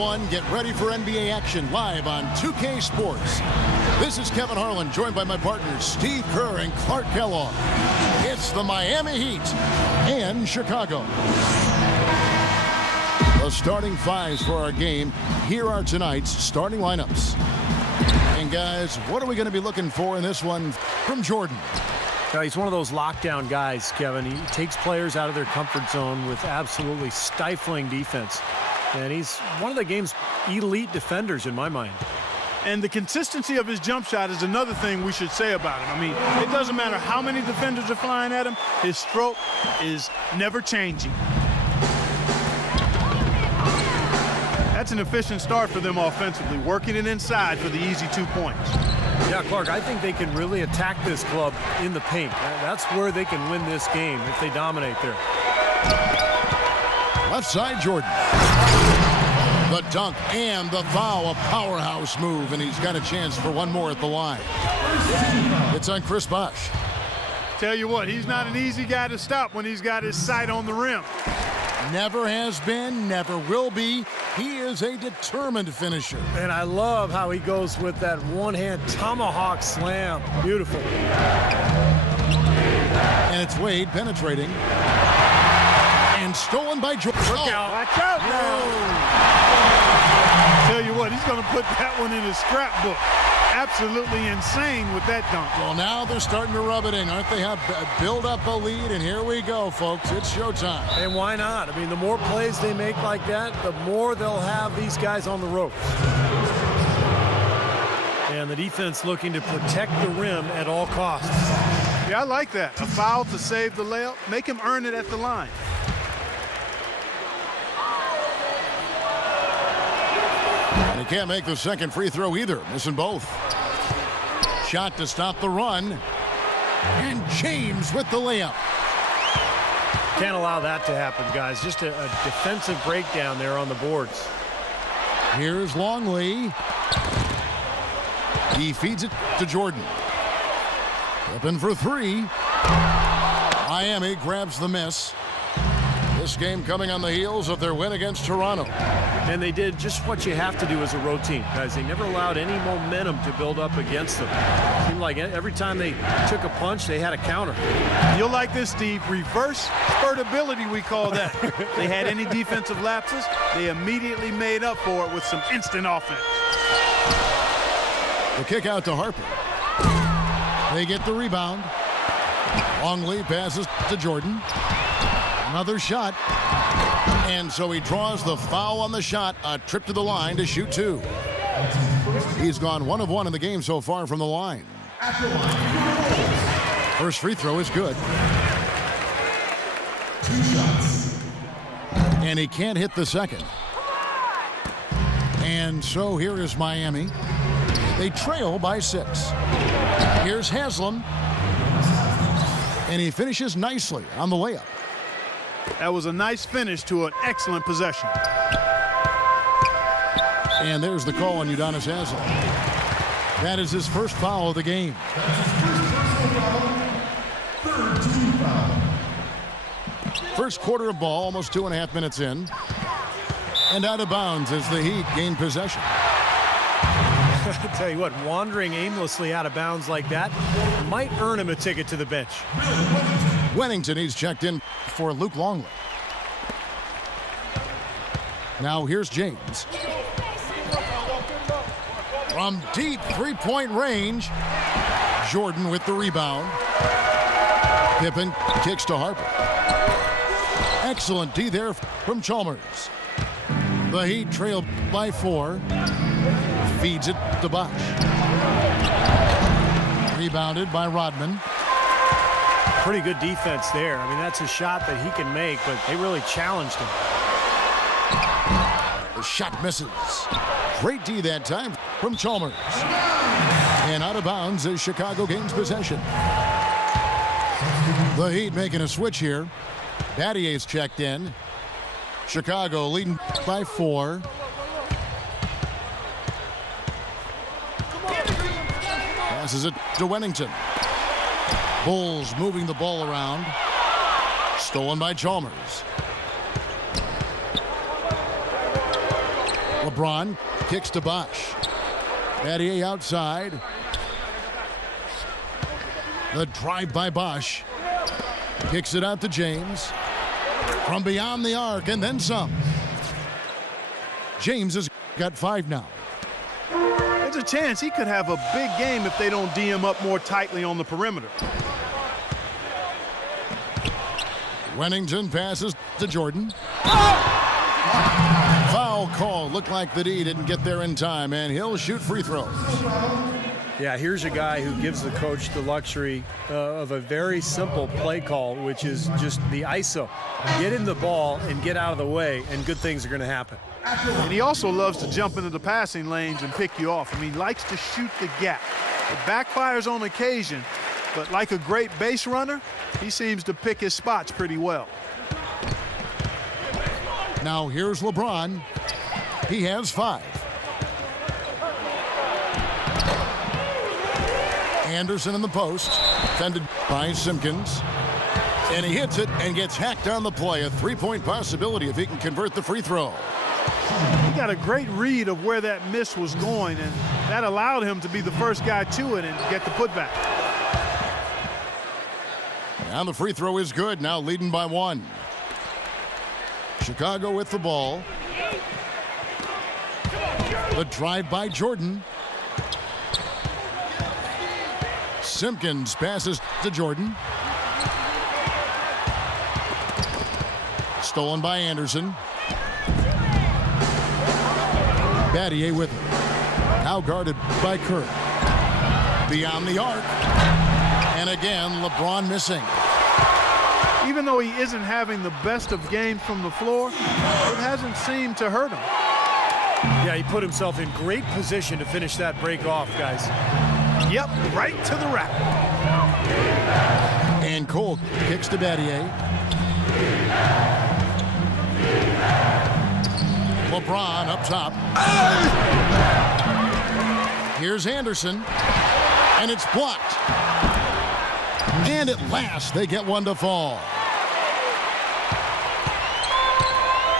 everyone. Get ready for NBA action live on 2K Sports. This is Kevin Harlan, joined by my partners Steve Kerr and Clark Kellogg. It's the Miami Heat and Chicago. The starting fives for our game. Here are tonight's starting lineups. And guys, what are we going to be looking for in this one from Jordan? He's one of those lockdown guys, Kevin. He takes players out of their comfort zone with absolutely stifling defense. And he's one of the game's elite defenders in my mind. And the consistency of his jump shot is another thing we should say about him. I mean, it doesn't matter how many defenders are flying at him, his stroke is never changing. That's an efficient start for them offensively, working it inside for the easy 2 points. Yeah, Clark, I think they can really attack this club in the paint. That's where they can win this game if they dominate there. Left side, Jordan. The dunk and the foul, a powerhouse move, and he's got a chance for one more at the line. It's on Chris Bosh. Tell you what, he's not an easy guy to stop when he's got his sight on the rim. Never has been, never will be. He is a determined finisher. And I love how he goes with that one-hand tomahawk slam. Beautiful. And it's Wade penetrating. And stolen by Jordan. Look out. Watch out. Tell you what, he's going to put that one in his scrapbook. Absolutely insane with that dunk. Well, now they're starting to rub it in, aren't they? Have build up a lead, and here we go, folks. It's showtime. And why not? I mean, the more plays they make like that, the more they'll have these guys on the ropes. And the defense looking to protect the rim at all costs. Yeah, I like that. A foul to save the layup. Make him earn it at the line. And he can't make the second free throw either, missing both. Shot to stop the run. And James with the layup. Can't allow that to happen, guys. Just a defensive breakdown there on the boards. Here's Longley. He feeds it to Jordan. Open for three. Miami grabs the miss. This game coming on the heels of their win against Toronto. And they did just what you have to do as a road team, guys. They never allowed any momentum to build up against them. It seemed like every time they took a punch, they had a counter. You'll like this, Steve. Reverse spurtability, we call that. They had any defensive lapses, they immediately made up for it with some instant offense. The kick out to Harper. They get the rebound. Longley passes to Jordan. Another shot. And so he draws the foul on the shot. A trip to the line to shoot two. He's gone 1 of 1 in the game so far from the line. First free throw is good. 2 shots. And he can't hit the second. And so here is Miami. They trail by 6. Here's Haslem. And he finishes nicely on the layup. That was a nice finish to an excellent possession. And there's the call on Udonis Haslem. That is his first foul of the game. Third team foul. First quarter of ball, almost 2.5 minutes in. And out of bounds as the Heat gain possession. I tell you what, wandering aimlessly out of bounds like that might earn him a ticket to the bench. Wennington, he's checked in for Luke Longley. Now here's James. From deep three-point range, Jordan with the rebound. Pippen kicks to Harper. Excellent D there from Chalmers. The Heat trailed by 4. Feeds it to Bosh. Rebounded by Rodman. Pretty good defense there. I mean, that's a shot that he can make, but they really challenged him. The shot misses. Great D that time from Chalmers. And out of bounds as Chicago gains possession. The Heat making a switch here. Battier's checked in. Chicago leading by 4. Passes it to Wennington. Bulls moving the ball around. Stolen by Chalmers. LeBron kicks to Bosh. Battier outside. The drive by Bosh. Kicks it out to James. From beyond the arc and then some. James has got 5 now. There's a chance he could have a big game if they don't D him up more tightly on the perimeter. Wennington passes to Jordan. Foul call. Looked like the D didn't get there in time, and he'll shoot free throws. Yeah, here's a guy who gives the coach the luxury of a very simple play call, which is just the ISO. Get him the ball and get out of the way, and good things are going to happen. And he also loves to jump into the passing lanes and pick you off. I mean, he likes to shoot the gap. It backfires on occasion, but like a great base runner, he seems to pick his spots pretty well. Now here's LeBron. He has 5. Anderson in the post, defended by Simpkins. And he hits it and gets hacked on the play. A 3-point possibility if he can convert the free throw. He got a great read of where that miss was going, and that allowed him to be the first guy to it and get the putback. And the free throw is good, now leading by 1. Chicago with the ball. The drive by Jordan. Simpkins passes to Jordan. Stolen by Anderson. Battier with it. Now guarded by Kerr. Beyond the arc. And again, LeBron missing. Even though he isn't having the best of games from the floor, it hasn't seemed to hurt him. Yeah, he put himself in great position to finish that break off, guys. Yep, right to the rack. And Cole kicks to Battier. LeBron up top. Here's Anderson. And it's blocked. And at last, they get one to fall.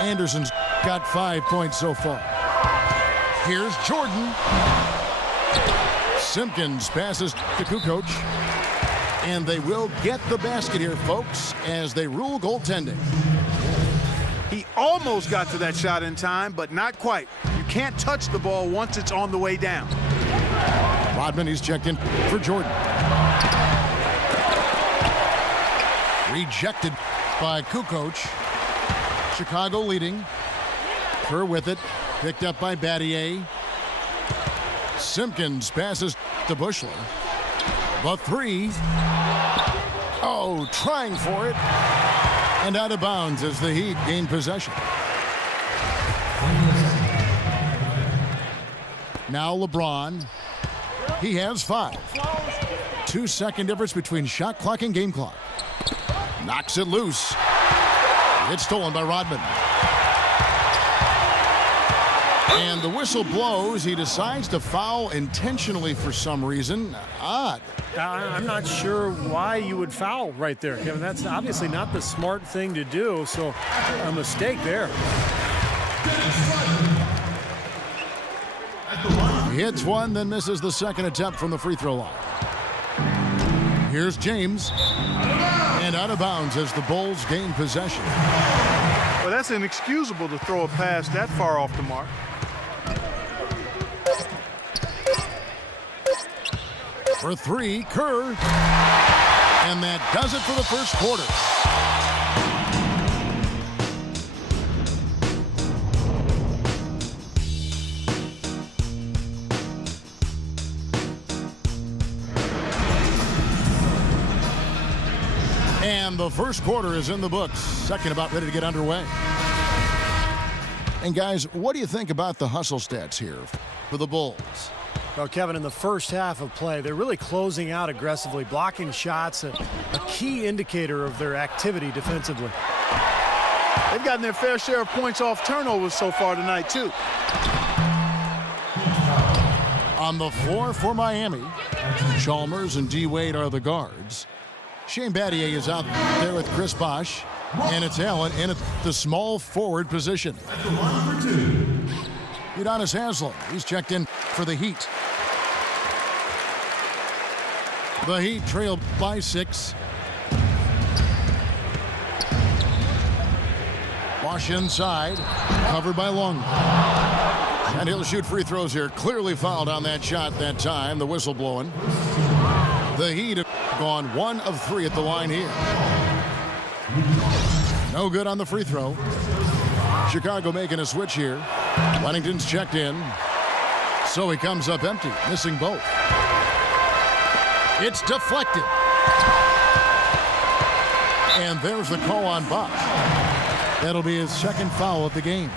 Anderson's got 5 points so far. Here's Jordan. Simpkins passes to Kukoc. And they will get the basket here, folks, as they rule goaltending. He almost got to that shot in time, but not quite. You can't touch the ball once it's on the way down. Rodman, he's checked in for Jordan. Rejected by Kukoc. Chicago leading. Kerr with it. Picked up by Battier. Simpkins passes to Bushler. The 3. Oh, trying for it. And out of bounds as the Heat gain possession. Now LeBron. He has 5. 2-second difference between shot clock and game clock. Knocks it loose. It's stolen by Rodman. And the whistle blows. He decides to foul intentionally for some reason. Odd. I'm not sure why you would foul right there, Kevin. That's obviously not the smart thing to do, so a mistake there. He hits one, then misses the second attempt from the free throw line. Here's James. And out of bounds as the Bulls gain possession. Well, that's inexcusable to throw a pass that far off the mark. For 3, Kerr. And that does it for the first quarter. And the first quarter is in the books. Second about ready to get underway. And guys, what do you think about the hustle stats here for the Bulls? Well, Kevin, in the first half of play, they're really closing out aggressively, blocking shots, a key indicator of their activity defensively. They've gotten their fair share of points off turnovers so far tonight, too. On the floor for Miami, Chalmers and Dwyane Wade are the guards. Shane Battier is out there with Chris Bosh, and it's Allen in at the small forward position. Udonis Haslem, he's checked in for the Heat. The Heat trail by 6. Bosh inside, covered by Long. And he'll shoot free throws here. Clearly fouled on that shot that time. The whistle blowing. The Heat have gone 1 of 3 at the line here. No good on the free throw. Chicago making a switch here. Wennington's checked in. So he comes up empty, missing both. It's deflected. And there's the call on Bosh. That'll be his second foul of the game.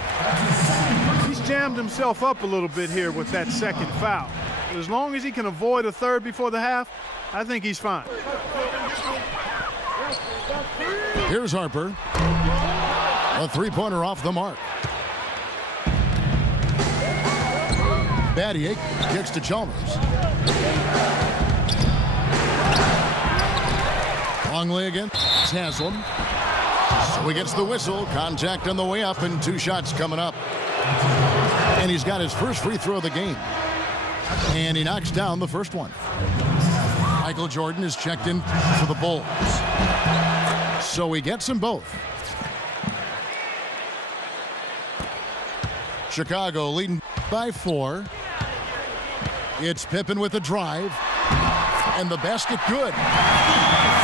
He's jammed himself up a little bit here with that second foul. But as long as he can avoid a third before the half, I think he's fine. Here's Harper. A three-pointer off the mark. Battier kicks to Chalmers. Longley again. It's Haslem. So he gets the whistle. Contact on the way up and 2 shots coming up. And he's got his first free throw of the game. And he knocks down the first one. Michael Jordan is checked in for the Bulls. So he gets them both. Chicago leading by 4. It's Pippen with a drive. And the basket good.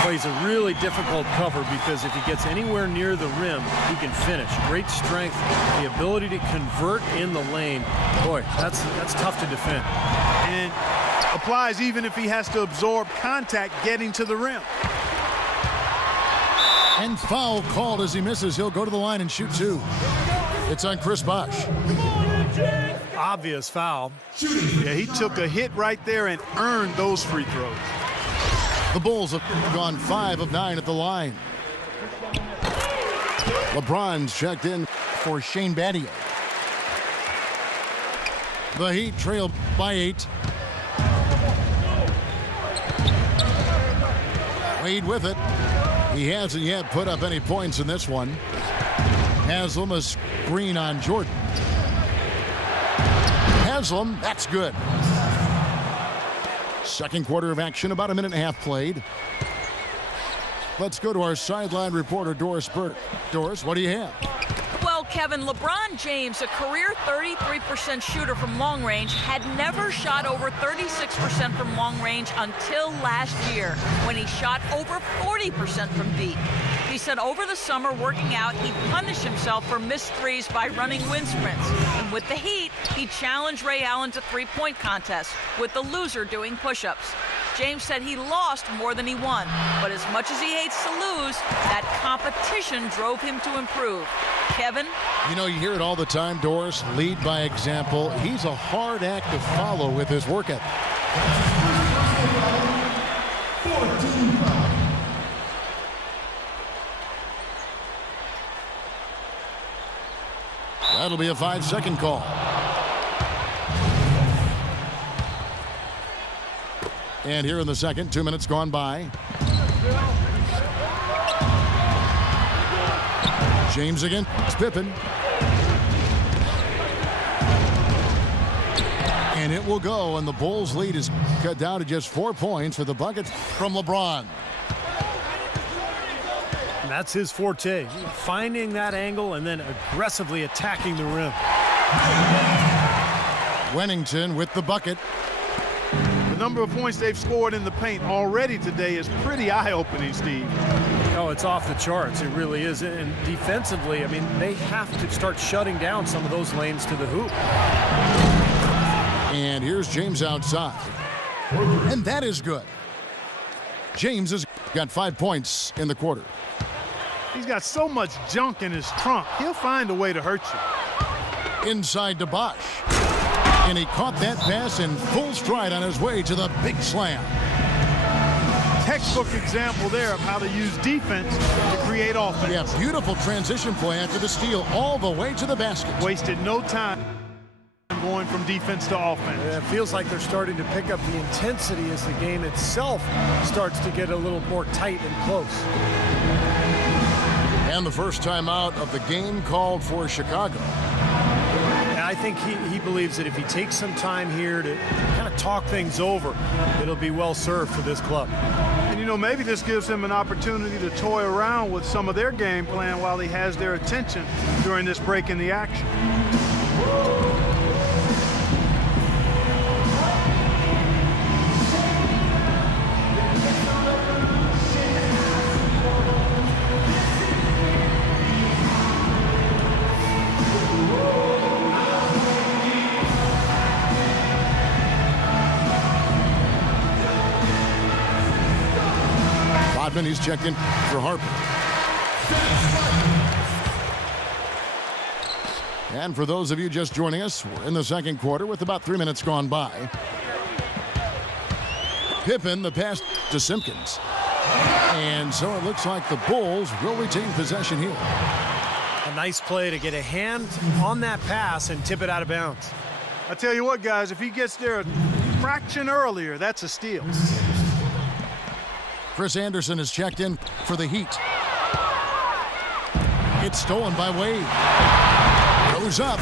Plays a really difficult cover because if he gets anywhere near the rim, he can finish. Great strength, the ability to convert in the lane. Boy, that's tough to defend. And applies even if he has to absorb contact getting to the rim. And foul called as he misses. He'll go to the line and shoot 2. It's on Chris Bosh. Obvious foul. Yeah, he took a hit right there and earned those free throws. The Bulls have gone 5 of 9 at the line. LeBron's checked in for Shane Battier. The Heat trail by 8. Wade with it. He hasn't yet put up any points in this one. Haslem a screen on Jordan. Haslem, that's good. Second quarter of action, about a minute and a half played. Let's go to our sideline reporter, Doris Burke. Doris, what do you have? Well, Kevin, LeBron James, a career 33% shooter from long range, had never shot over 36% from long range until last year, when he shot over 40% from deep. He said over the summer working out, he punished himself for missed threes by running wind sprints. And with the Heat, he challenged Ray Allen to three-point contests, with the loser doing push-ups. James said he lost more than he won, but as much as he hates to lose, that competition drove him to improve. Kevin? You know, you hear it all the time, Doris, lead by example. He's a hard act to follow with his work ethic. 14 fouls. That'll be a 5-second call. And here in the second, 2 minutes gone by. James again. It's Pippen. And it will go, and the Bulls' lead is cut down to just 4 points with the bucket from LeBron. That's his forte, finding that angle and then aggressively attacking the rim. Wennington with the bucket. The number of points they've scored in the paint already today is pretty eye-opening, Steve. Oh, it's off the charts. It really is. And defensively, I mean, they have to start shutting down some of those lanes to the hoop. And here's James outside. And that is good. James has got 5 points in the quarter. He's got so much junk in his trunk. He'll find a way to hurt you. Inside to Bosh. And he caught that pass in full stride on his way to the big slam. Textbook example there of how to use defense to create offense. Yeah, beautiful transition play after the steal all the way to the basket. Wasted no time going from defense to offense. It feels like they're starting to pick up the intensity as the game itself starts to get a little more tight and close. And the first timeout of the game called for Chicago. And I think he believes that if he takes some time here to kind of talk things over, it'll be well served for this club. And, you know, maybe this gives him an opportunity to toy around with some of their game plan while he has their attention during this break in the action. He's checked in for Harper. And for those of you just joining us, we're in the second quarter with about 3 minutes gone by. Pippen, the pass to Simpkins. And so it looks like the Bulls will retain possession here. A nice play to get a hand on that pass and tip it out of bounds. I tell you what, guys, if he gets there a fraction earlier, that's a steal. Chris Anderson is checked in for the Heat. It's stolen by Wade. Goes up.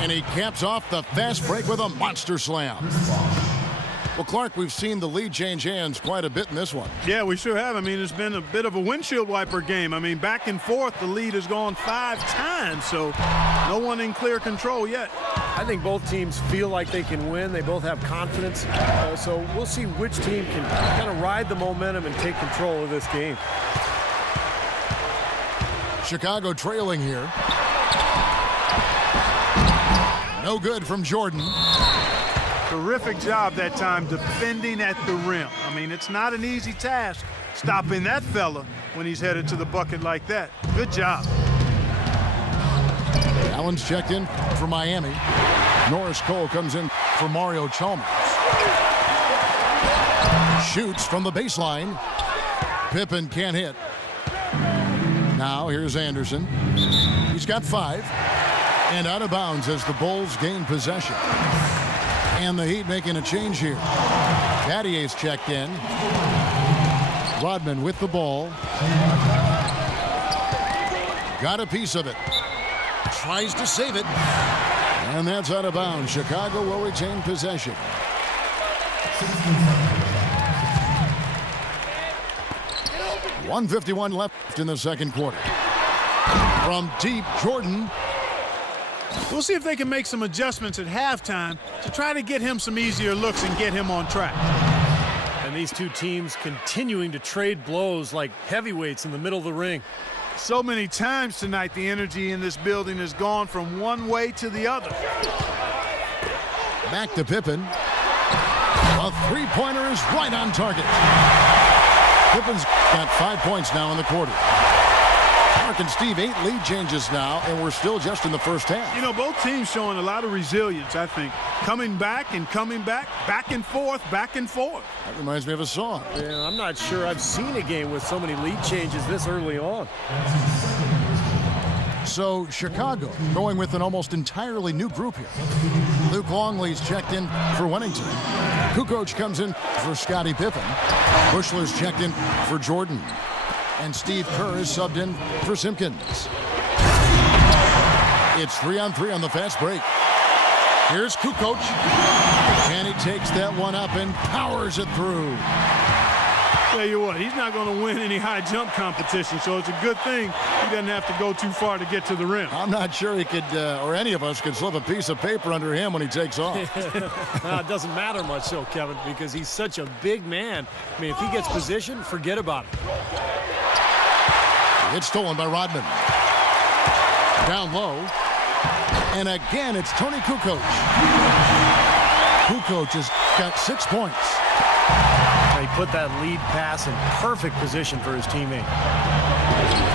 And he caps off the fast break with a monster slam. Well, Clark, we've seen the lead change hands quite a bit in this one. Yeah, we sure have. I mean, it's been a bit of a windshield wiper game. I mean, back and forth, the lead has gone 5 times, so no one in clear control yet. I think both teams feel like they can win. They both have confidence. So we'll see which team can kind of ride the momentum and take control of this game. Chicago trailing here. No good from Jordan. Terrific job that time defending at the rim. I mean, it's not an easy task stopping that fella when he's headed to the bucket like that. Good job. Allen's checked in for Miami. Norris Cole comes in for Mario Chalmers. Shoots from the baseline. Pippen can't hit. Now here's Anderson. He's got 5. And out of bounds as the Bulls gain possession. And the Heat making a change here. Battier's checked in. Rodman with the ball. Got a piece of it. Tries to save it. And that's out of bounds. Chicago will retain possession. .151 left in the second quarter. From deep, Jordan. We'll see if they can make some adjustments at halftime to try to get him some easier looks and get him on track. And these two teams continuing to trade blows like heavyweights in the middle of the ring. So many times tonight, the energy in this building has gone from one way to the other. Back to Pippen. A three-pointer is right on target. Pippen's got 5 points now in the quarter. Mark and Steve, 8 lead changes now, and we're still just in the first half. You know, both teams showing a lot of resilience, I think. Coming back and coming back, back and forth, back and forth. That reminds me of a song. Yeah, I'm not sure I've seen a game with so many lead changes this early on. So Chicago going with an almost entirely new group here. Luke Longley's checked in for Wennington. Kukoc comes in for Scottie Pippen. Bushler's checked in for Jordan. And Steve Kerr is subbed in for Simpkins. It's 3-on-3 on the fast break. Here's Kukoc. And he takes that one up and powers it through. Tell you what, he's not going to win any high jump competition, so it's a good thing he doesn't have to go too far to get to the rim. I'm not sure he could, or any of us could slip a piece of paper under him when he takes off. It doesn't matter much so, Kevin, because he's such a big man. I mean, if he gets positioned, forget about it. It's stolen by Rodman. Down low. And again, it's Tony Kukoc. Kukoc has got 6 points. He put that lead pass in perfect position for his teammate.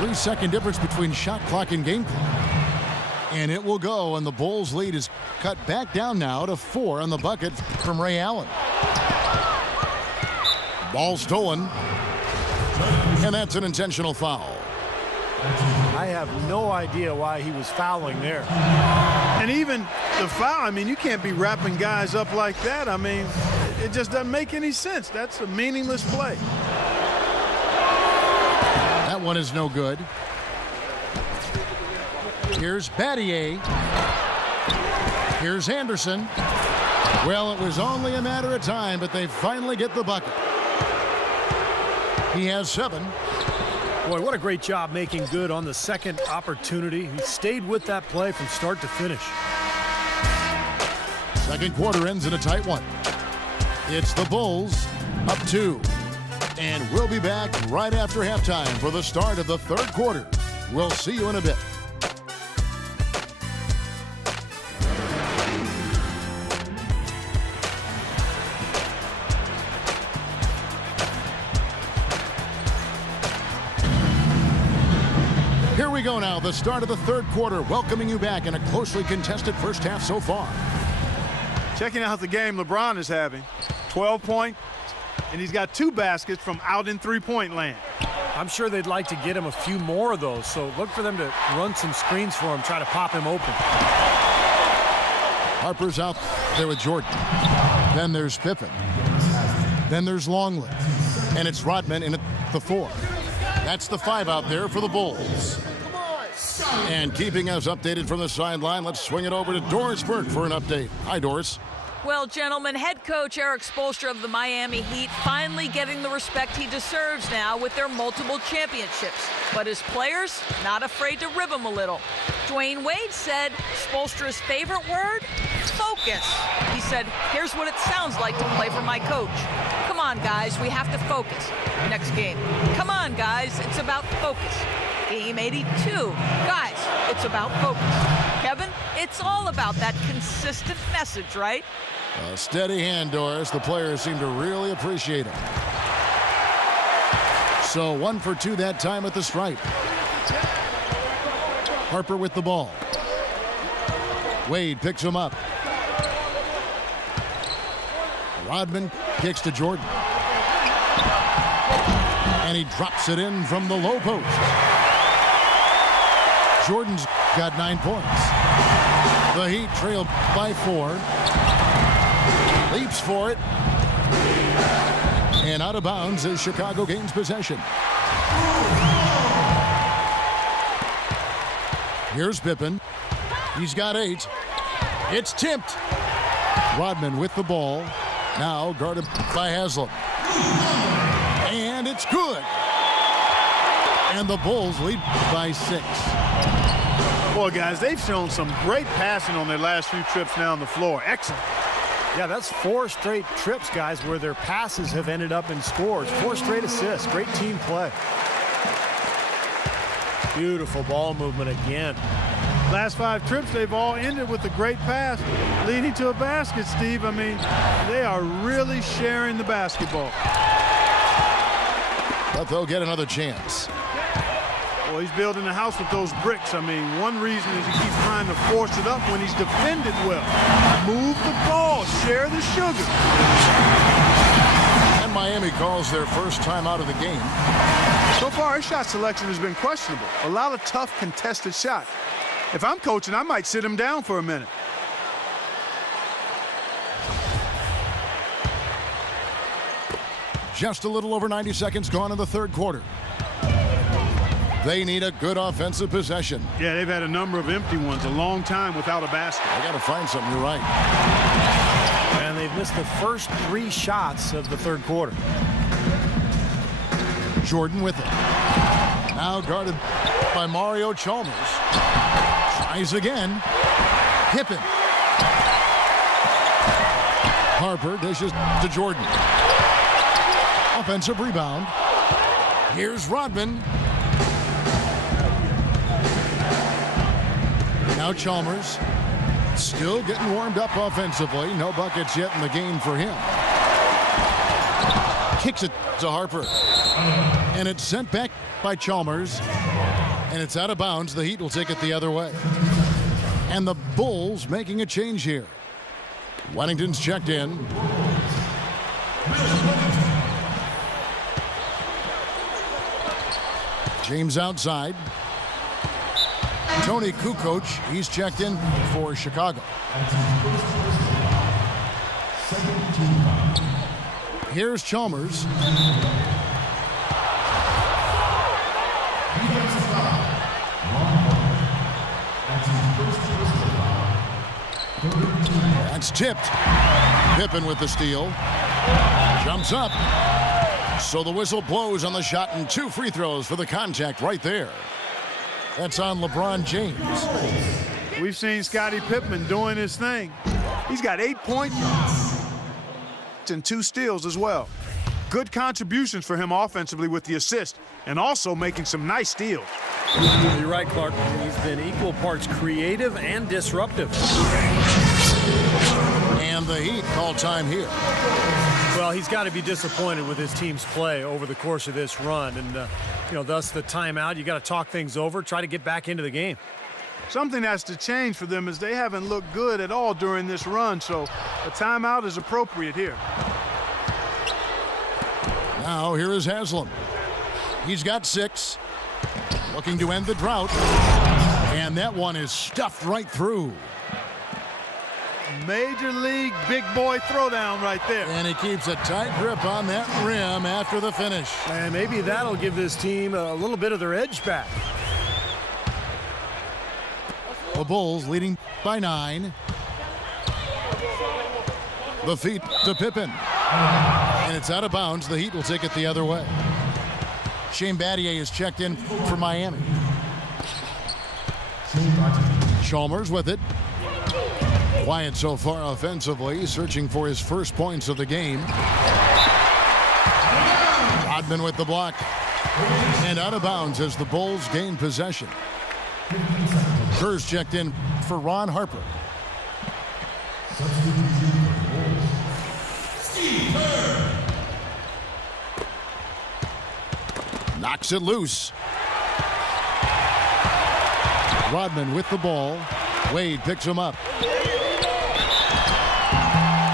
3-second difference between shot clock and game clock. And it will go, and the Bulls' lead is cut back down now to 4 on the bucket from Ray Allen. Ball stolen. And that's an intentional foul. I have no idea why he was fouling there. And even the foul, I mean, you can't be wrapping guys up like that. I mean, it just doesn't make any sense. That's a meaningless play. That one is no good. Here's Battier. Here's Anderson. Well, it was only a matter of time, but they finally get the bucket. He has 7. Boy, what a great job making good on the second opportunity. He stayed with that play from start to finish. Second quarter ends in a tight one. It's the Bulls up 2. And we'll be back right after halftime for the start of the third quarter. We'll see you in a bit. Here we go now, the start of the third quarter, welcoming you back in a closely contested first half so far. Checking out the game LeBron is having. 12 points, and he's got 2 baskets from out in three-point land. I'm sure they'd like to get him a few more of those, so look for them to run some screens for him, try to pop him open. Harper's out there with Jordan. Then there's Pippen. Then there's Longley. And it's Rodman in at the 4. That's the 5 out there for the Bulls. And keeping us updated from the sideline, let's swing it over to Doris Burke for an update. Hi, Doris. Well, gentlemen, head coach Eric Spoelstra of the Miami Heat finally getting the respect he deserves now with their multiple championships. But his players, not afraid to rib him a little. Dwyane Wade said Spoelstra's favorite word, focus. He said, here's what it sounds like to play for my coach. Come on, guys, we have to focus. Next game. Come on, guys, it's about focus. Game 82. Guys, it's about focus. Kevin, it's all about that consistent message, right? A steady hand, Doris. The players seem to really appreciate it. So 1 for 2 that time at the stripe. Harper with the ball. Wade picks him up. Rodman kicks to Jordan. And he drops it in from the low post. Jordan's got 9 points. The Heat trailed by 4. Leaps for it. And out of bounds as Chicago gains possession. Here's Pippen. He's got 8. It's tipped. Rodman with the ball. Now guarded by Haslem. And it's good. And the Bulls lead by 6. Boy, guys, they've shown some great passing on their last few trips down the floor. Excellent. Yeah, that's 4 straight trips, guys, where their passes have ended up in scores. 4 straight assists. Great team play. Beautiful ball movement again. Last 5 trips, they've all ended with a great pass leading to a basket, Steve. I mean, they are really sharing the basketball. But they'll get another chance. Well, he's building a house with those bricks. I mean, one reason is he keeps trying to force it up when he's defended well. Move the ball, share the sugar. And Miami calls their first time out of the game. So far, his shot selection has been questionable. A lot of tough, contested shots. If I'm coaching, I might sit him down for a minute. Just a little over 90 seconds gone in the third quarter. They need a good offensive possession. Yeah, they've had a number of empty ones, a long time without a basket. They got to find something, you're right. And they've missed the first 3 shots of the third quarter. Jordan with it. Now guarded by Mario Chalmers. Tries again. Pippen. Harper dishes to Jordan. Offensive rebound. Here's Rodman. Now Chalmers. Still getting warmed up offensively. No buckets yet in the game for him. Kicks it to Harper. And it's sent back by Chalmers. And it's out of bounds. The Heat will take it the other way. And the Bulls making a change here. Weddington's checked in. James outside. Tony Kukoc, he's checked in for Chicago. Here's Chalmers. That's tipped. Pippen with the steal. Jumps up. So the whistle blows on the shot and 2 free throws for the contact right there. That's on LeBron James. We've seen Scottie Pippen doing his thing. He's got 8 points and 2 steals as well. Good contributions for him offensively with the assist and also making some nice steals. You're right, Clark. He's been equal parts creative and disruptive. And the Heat call time here. Well, he's got to be disappointed with his team's play over the course of this run. And, thus the timeout. You got to talk things over, try to get back into the game. Something has to change for them as they haven't looked good at all during this run, so a timeout is appropriate here. Now here is Haslem. He's got 6. Looking to end the drought. And that one is stuffed right through. Major league big boy throwdown right there. And he keeps a tight grip on that rim after the finish. And maybe that'll give this team a little bit of their edge back. The Bulls leading by 9. The feed to Pippen. And it's out of bounds. The Heat will take it the other way. Shane Battier is checked in for Miami. Chalmers with it. Quiet so far offensively, searching for his first points of the game. Rodman with the block. And out of bounds as the Bulls gain possession. Kerr's checked in for Ron Harper. Knocks it loose. Rodman with the ball. Wade picks him up.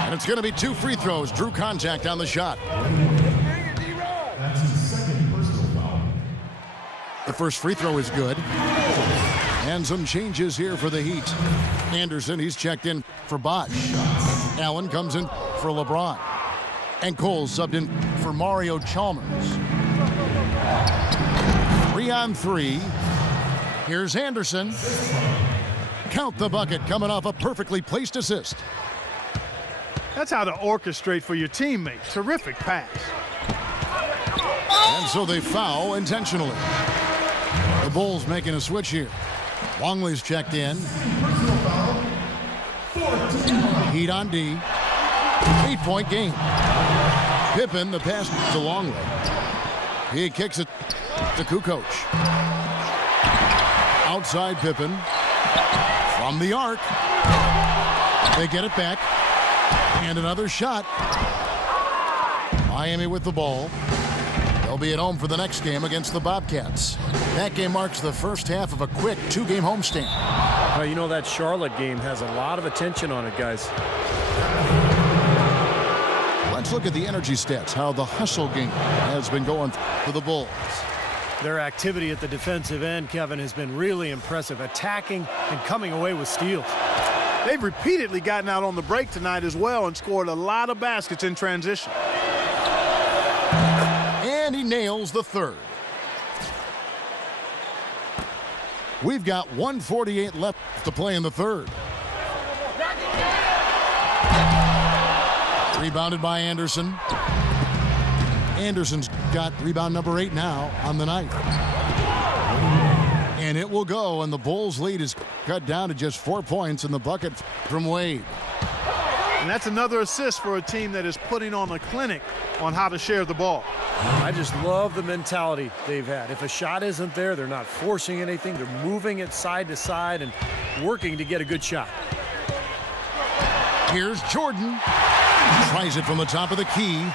And it's going to be 2 free throws. Drew contact on the shot. That's his second personal foul. The first free throw is good. And some changes here for the Heat. Anderson, he's checked in for Bosh. Allen comes in for LeBron. And Cole subbed in for Mario Chalmers. 3 on 3. Here's Anderson. Count the bucket coming off a perfectly placed assist. That's how to orchestrate for your teammate. Terrific pass. And so they foul intentionally. The Bulls making a switch here. Longley's checked in. Heat on D. 8-point game. Pippen, the pass to Longley. He kicks it to Kukoc. Outside Pippen. From the arc. They get it back. And another shot. Miami with the ball. They'll be at home for the next game against the Bobcats. That game marks the first half of a quick 2-game homestand. Well, that Charlotte game has a lot of attention on it, guys. Let's look at the energy stats, how the hustle game has been going for the Bulls. Their activity at the defensive end, Kevin, has been really impressive, attacking and coming away with steals. They've repeatedly gotten out on the break tonight as well and scored a lot of baskets in transition. And he nails the third. We've got 1:48 left to play in the third. Rebounded by Anderson. Anderson's got rebound number 8 now on the night. And it will go, and the Bulls' lead is cut down to just 4 points in the bucket from Wade. And that's another assist for a team that is putting on a clinic on how to share the ball. I just love the mentality they've had. If a shot isn't there, they're not forcing anything. They're moving it side to side and working to get a good shot. Here's Jordan. Tries it from the top of the key.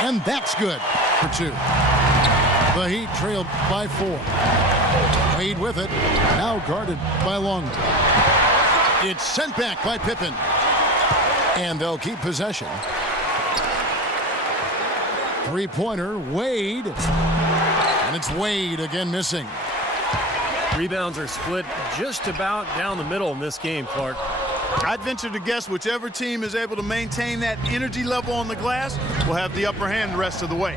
And that's good for 2. The Heat trailed by 4. Wade with it. Now guarded by Longley. It's sent back by Pippen. And they'll keep possession. 3-pointer, Wade. And it's Wade again missing. Rebounds are split just about down the middle in this game, Clark. I'd venture to guess whichever team is able to maintain that energy level on the glass will have the upper hand the rest of the way.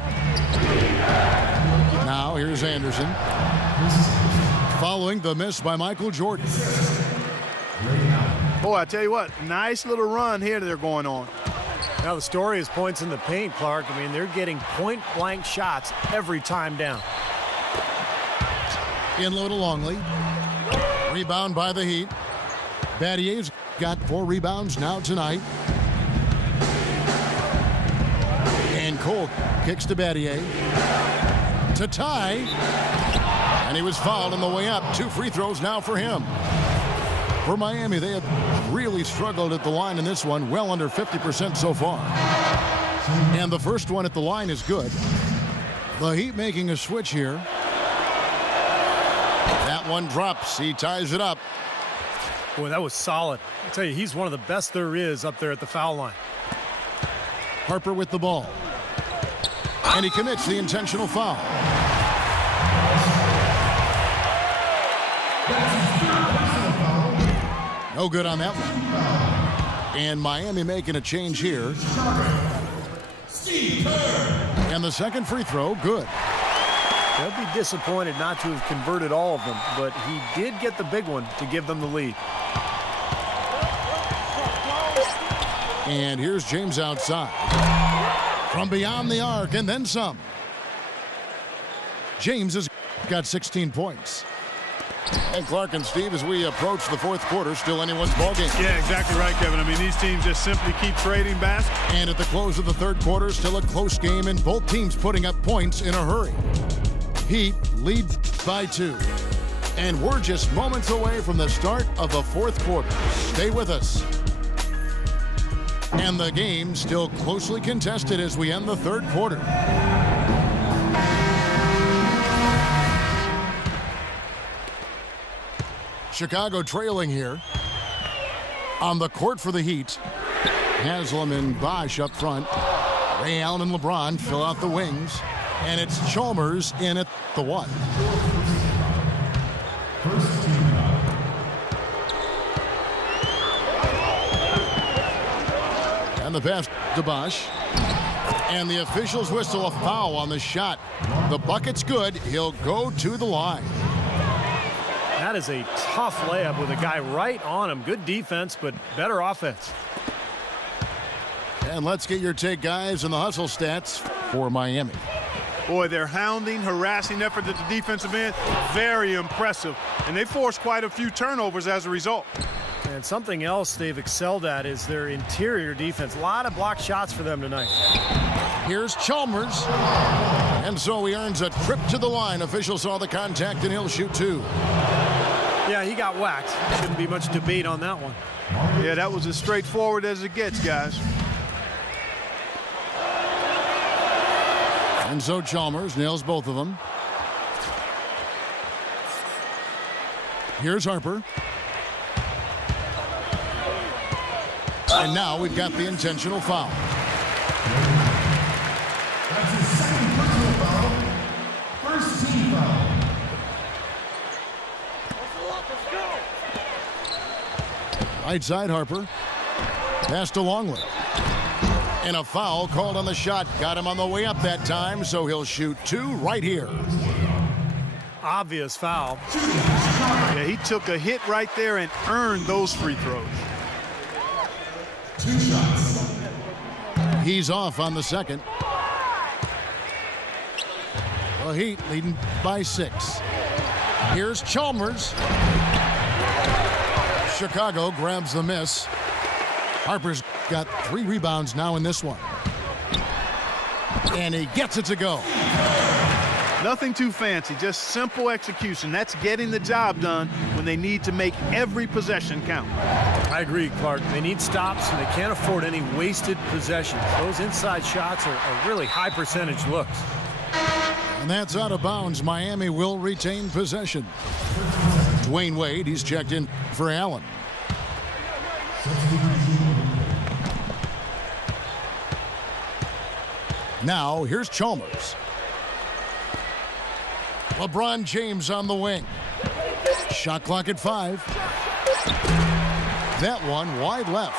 Now here's Anderson. Following the miss by Michael Jordan. Boy, I tell you what, nice little run here that they're going on. Now the story is points in the paint, Clark. I mean, they're getting point-blank shots every time down. In low to Longley. Rebound by the Heat. Battier's got 4 rebounds now tonight. And Cole kicks to Battier. To tie. And he was fouled on the way up. 2 free throws now for him. For Miami, they have really struggled at the line in this one, well under 50% so far. And the first one at the line is good. The Heat making a switch here. That one drops. He ties it up. Boy, that was solid. I tell you, he's one of the best there is up there at the foul line. Harper with the ball. And he commits the intentional foul. No good on that one. And Miami making a change here. And the second free throw, good. They'll be disappointed not to have converted all of them, but he did get the big one to give them the lead. And here's James outside. From beyond the arc and then some. James has got 16 points. And Clark and Steve, as we approach the fourth quarter, still anyone's ballgame. Yeah, exactly right, Kevin. I mean, these teams just simply keep trading baskets. And at the close of the third quarter, still a close game, and both teams putting up points in a hurry. Heat lead by 2. And we're just moments away from the start of the fourth quarter. Stay with us. And the game still closely contested as we end the third quarter. Chicago trailing here. On the court for the Heat, Haslem and Bosh up front. Ray Allen and LeBron fill out the wings. And it's Chalmers in at the 1. And the pass to Bosh. And the officials whistle a foul on the shot. The bucket's good. He'll go to the line. That is a tough layup with a guy right on him. Good defense, but better offense. And let's get your take, guys, on the hustle stats for Miami. Boy, their hounding, harassing effort at the defensive end, very impressive. And they forced quite a few turnovers as a result. And something else they've excelled at is their interior defense. A lot of blocked shots for them tonight. Here's Chalmers. And so he earns a trip to the line. Official saw the contact, and he'll shoot 2. Yeah, he got whacked. Shouldn't be much debate on that one. Yeah, that was as straightforward as it gets, guys. And so Chalmers nails both of them. Here's Harper. And now we've got the intentional foul. That's his second personal foul. First team foul. Right side Harper. Pass to Longley. And a foul called on the shot. Got him on the way up that time, so he'll shoot 2 right here. Obvious foul. Yeah, he took a hit right there and earned those free throws. 2 shots. He's off on the second. The Heat leading by 6. Here's Chalmers. Chicago grabs the miss. Harper's got 3 rebounds now in this one. And he gets it to go. Nothing too fancy, just simple execution. That's getting the job done when they need to make every possession count. I agree, Clark. They need stops, and they can't afford any wasted possessions. Those inside shots are really high percentage looks. And that's out of bounds. Miami will retain possession. Dwyane Wade, he's checked in for Allen. Now, here's Chalmers. LeBron James on the wing. Shot clock at 5. That one wide left.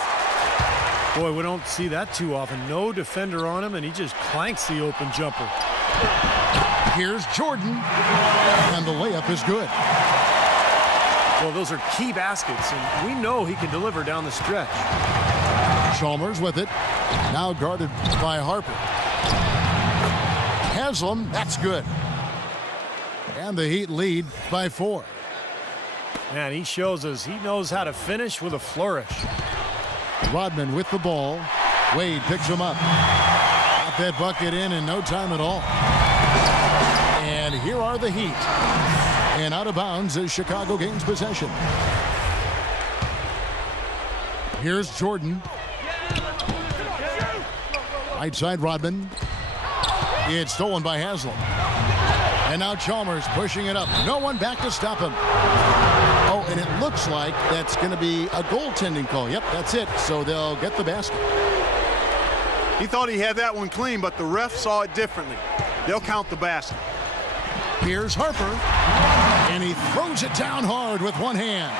Boy, we don't see that too often. No defender on him, and he just clanks the open jumper. Here's Jordan. And the layup is good. Well, those are key baskets, and we know he can deliver down the stretch. Chalmers with it. Now guarded by Harper. Haslem, that's good. And the Heat lead by 4. Man, he shows us he knows how to finish with a flourish. Rodman with the ball. Wade picks him up. Got that bucket in no time at all. And here are the Heat. And out of bounds as Chicago gains possession. Here's Jordan. Right side Rodman. It's stolen by Haslem. And now Chalmers pushing it up. No one back to stop him. Oh, and it looks like that's going to be a goaltending call. Yep, that's it. So they'll get the basket. He thought he had that one clean, but the ref saw it differently. They'll count the basket. Here's Harper. And he throws it down hard with one hand.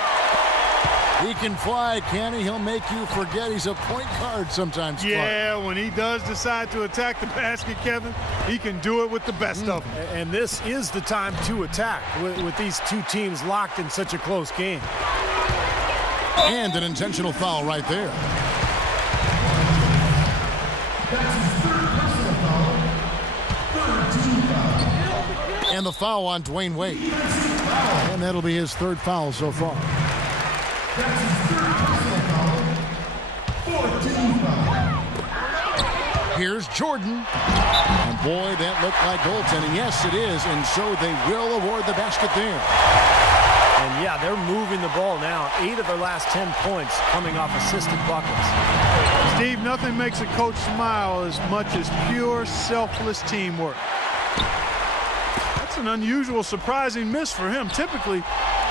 He can fly, can he? He'll make you forget he's a point guard sometimes. Yeah, when he does decide to attack the basket, Kevin, he can do it with the best of them. And this is the time to attack with these two teams locked in such a close game. And an intentional foul right there. That's his third personal foul. Third team foul. And the foul on Dwyane Wade. And that'll be his third foul so far. That's his third personal foul. Fourth team foul. Here's Jordan. And boy, that looked like goaltending. Yes, it is. And so they will award the basket there. And yeah, they're moving the ball now. 8 of their last 10 points coming off assisted buckets. Steve, nothing makes a coach smile as much as pure, selfless teamwork. That's an unusual, surprising miss for him. Typically,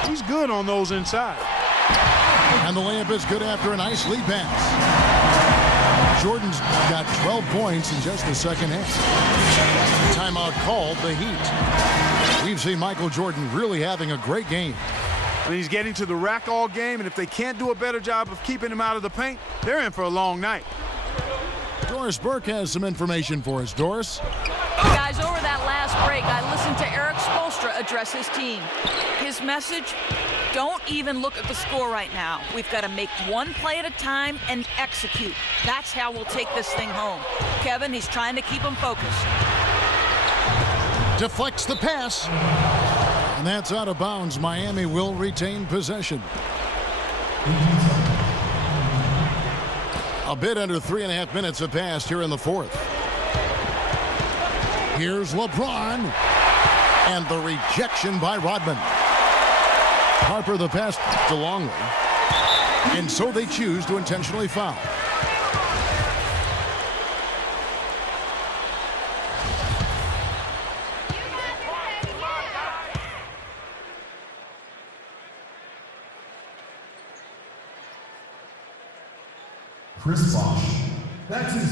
he's good on those inside. And the layup is good after a nice lead pass. Jordan's got 12 points in just the second half. Timeout called the Heat. We've seen Michael Jordan really having a great game. I mean, he's getting to the rack all game, and if they can't do a better job of keeping him out of the paint, they're in for a long night. Doris Burke has some information for us. Doris? Guys, over that last break, I listened to Eric Spoelstra address his team. His message, don't even look at the score right now. We've got to make one play at a time and execute. That's how we'll take this thing home. Kevin, he's trying to keep them focused. Deflects the pass. And that's out of bounds. Miami will retain possession. A bit under 3.5 minutes have passed here in the fourth. Here's LeBron. And the rejection by Rodman. Harper the pass to Longley. And so they choose to intentionally foul. Chris Bosh. That's his